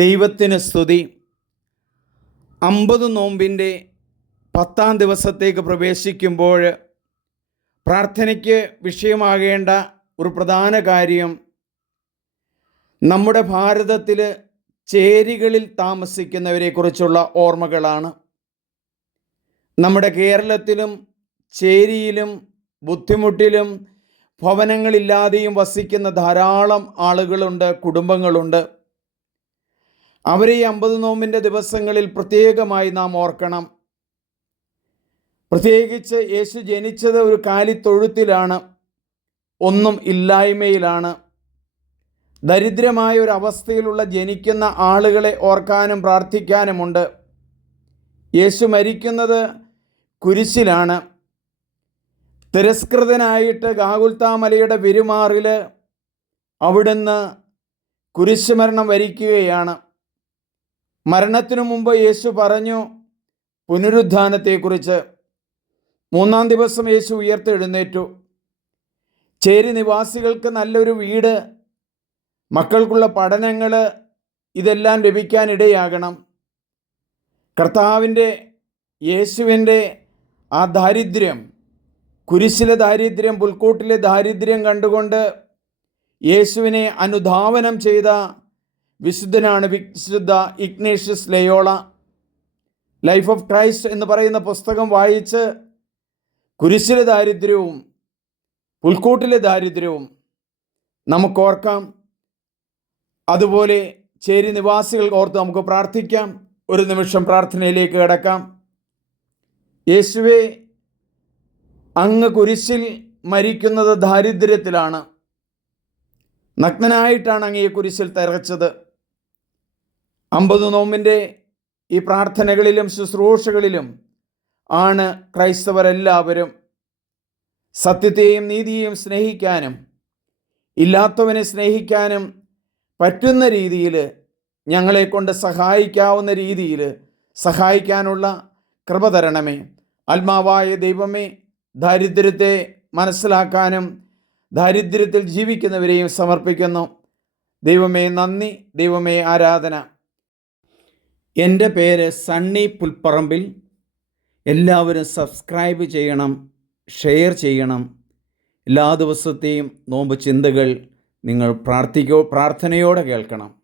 ദൈവത്തിന് സ്തുതി. അമ്പത് നോമ്പിന്റെ പത്താം ദിവസത്തേക്ക് പ്രവേശിക്കുമ്പോൾ പ്രാർത്ഥനയ്ക്ക് വിഷയമാകേണ്ട ഒരു പ്രധാന കാര്യം നമ്മുടെ ഭാരതത്തിൽ ചേരികളിൽ താമസിക്കുന്നവരെക്കുറിച്ചുള്ള ഓർമ്മകളാണ്. നമ്മുടെ കേരളത്തിലും ചേരിയിലും ബുദ്ധിമുട്ടിലും ഭവനങ്ങളില്ലാതെയും വസിക്കുന്ന ധാരാളം ആളുകളുണ്ട് കുടുംബങ്ങളുണ്ട്. അവരെ ഈ അമ്പത് നോമ്പിന്റെ ദിവസങ്ങളിൽ പ്രത്യേകമായി നാം ഓർക്കണം. പ്രത്യേകിച്ച് യേശു ജനിച്ചത് ഒരു കാലിത്തൊഴുത്തിലാണ് ഒന്നും ഇല്ലായ്മയിലാണ്. ദരിദ്രമായ ഒരു അവസ്ഥയിലുള്ള ജനിക്കുന്ന ആളുകളെ ഓർക്കാനും പ്രാർത്ഥിക്കാനുമുണ്ട്. യേശു മരിക്കുന്നത് കുരിശിലാണ്. തിരസ്കൃതനായിട്ട് ഗാകുൽത്താമലയുടെ പെരുമാറിൽ അവിടുന്ന് കുരിശുമരണം വരിക്കുകയാണ്. മരണത്തിനു മുമ്പ് യേശു പറഞ്ഞു പുനരുദ്ധാനത്തെക്കുറിച്ച്. മൂന്നാം ദിവസം യേശു ഉയർത്തെഴുന്നേറ്റു. ചേരി നിവാസികൾക്ക് നല്ലൊരു വീട് മക്കൾക്കുള്ള പഠനങ്ങൾ ഇതെല്ലാം ലഭിക്കാനിടയാകണം. കർത്താവിന്റെ യേശുവിന്റെ ആ ദാരിദ്ര്യം കുരിശിലെ ദാരിദ്ര്യം പുൽക്കൂട്ടിലെ ദാരിദ്ര്യം കണ്ടുകൊണ്ട് യേശുവിനെ അനുധാവനം ചെയ്ത വിശുദ്ധനാണ് വിശുദ്ധ Ignatius Loyola. Life of Christ എന്ന് പറയുന്ന പുസ്തകം വായിച്ച് കുരിശിലെ ദാരിദ്ര്യവും പുൽക്കൂട്ടിലെ ദാരിദ്ര്യവും നമുക്കോർക്കാം. അതുപോലെ ചേരി നിവാസികൾ ഓർത്ത് നമുക്ക് പ്രാർത്ഥിക്കാം. ഒരു നിമിഷം പ്രാർത്ഥനയിലേക്ക് കിടക്കാം. യേശുവെ അങ്ങ് കുരിശിൽ മരിക്കുന്നത് ദാരിദ്ര്യത്തിലാണ്. നഗ്നനായിട്ടാണ് അങ്ങയെ കുരിശിൽ തിരച്ചത്. അമ്പത് നോമ്പിന്റെ ഈ പ്രാർത്ഥനകളിലും ശുശ്രൂഷകളിലും ആണ് ക്രൈസ്തവരെല്ലാവരും സത്യത്തെയും നീതിയെയും സ്നേഹിക്കാനും ഇല്ലാത്തവനെ സ്നേഹിക്കാനും പറ്റുന്ന രീതിയിൽ ഞങ്ങളെ കൊണ്ട് സഹായിക്കാവുന്ന രീതിയിൽ സഹായിക്കാനുള്ള കൃപ തരണമേ. ആത്മാവായ ദൈവമേ ദാരിദ്ര്യത്തെ മനസ്സിലാക്കാനും ദാരിദ്ര്യത്തിൽ ജീവിക്കുന്നവരെയും സമർപ്പിക്കുന്നു. ദൈവമേ നന്ദി ദൈവമേ ആരാധന. എന്റെ പേര് സണ്ണി പുൽപ്പറമ്പിൽ. എല്ലാവരും സബ്സ്ക്രൈബ് ചെയ്യണം ഷെയർ ചെയ്യണം. എല്ലാ ദിവസത്തെയും നോമ്പ് ചിന്തകൾ നിങ്ങൾ പ്രാർത്ഥിക്കോ പ്രാർത്ഥനയോടെ കേൾക്കണം.